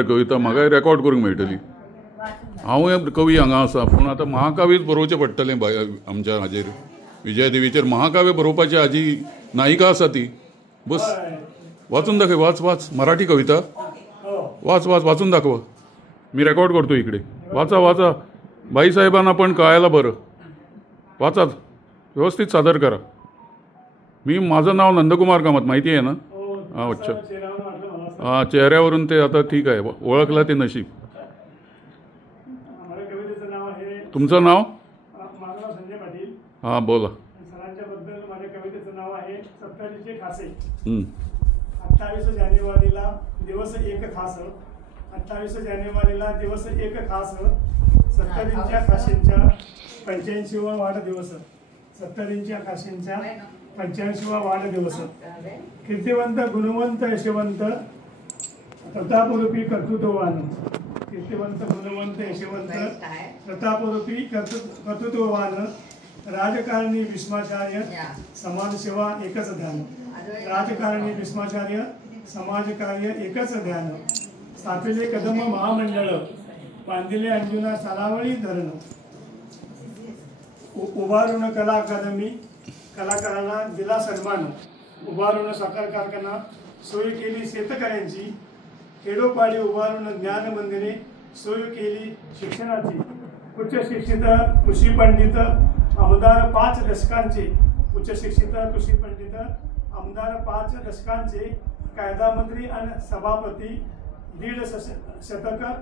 कविता म्हाका रेकॉर्ड करूंक मेळटली। हांव कवी हांगा आसा, पूण आतां महाकाव्यच बरोवचें पडटलें आमच्या हाजेर विजयादेवीचेर। महाकाव्य बरोवपाची हाजी नायिका आसा ती। बस वाचून दाखय, वाच वाच मराठी कविता वाच वाच वाचून दाखवा। मी रेकॉर्ड करतो इकडे। वाचा वाचा, बाईसाहेबांना पण कळायला बरं, वाचाच, व्यवस्थित सादर करा। माझं नाव नंदकुमार कामत, माहिती आहे ना? हां अच्छा, हां चेहऱ्यावरून ते आता ठीक आहे, ओळखला ते नशीब। तुमचं नाव? संजय पाटील। हां बोला। सरांच्याबद्दल माझ्या कवितेचं नाव आहे सत्तरीचे खासे। 28 जानेवारीला दिवस एक खास, 28 जानेवारीला दिवस एक खास, सत्तरींच्या खाशींच्या 85वा वाढदिवस, सत्तरींच्या खाशींच्या 85वा वाढदिवस। कीर्तिवंत गुणवंत यशवंत प्रतापरूपी कर्तृत्ववान, कीर्तिवंत गुणवंत यशवंत प्रतापरूपी कर्तृत्ववान, राजकारणी भीष्माचार्य समाजसेवा एकच ध्यान, राजकारणी भीष्माचार्य समाजकार्य एकच ध्यान। स्थापिले कदम महामंडळ, बांधिले अंजुना सालावळी धरण, उभारून कला अकादमी कलाकारांना दिला सन्मान, उभारून साखर कारखाना सोय केली शेतकऱ्यांची, खेडोपाडी उभारून ज्ञान मंदिरे सोय केली शिक्षणाची। उच्च शिक्षित कृषी पंडित आमदार 5 दशकांचे, उच्च शिक्षित कृषी पंडित आमदार 5 दशकांचे, कायदा मंत्री आणि सभापती 1.5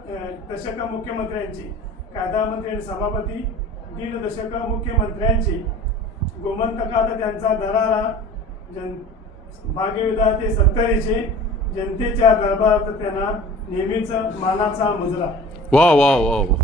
दशक मुख्यमंत्र्यांची, कायदा मंत्री आणि सभापती 1.5 दशक मुख्यमंत्र्यांची। गोमंतकात त्यांचा दरारा, भाग्यविधाते सत्तरीचे, जनतेच्या दरबारात त्यांना नेहमीच मानाचा मुजरा। वा वा वा वा।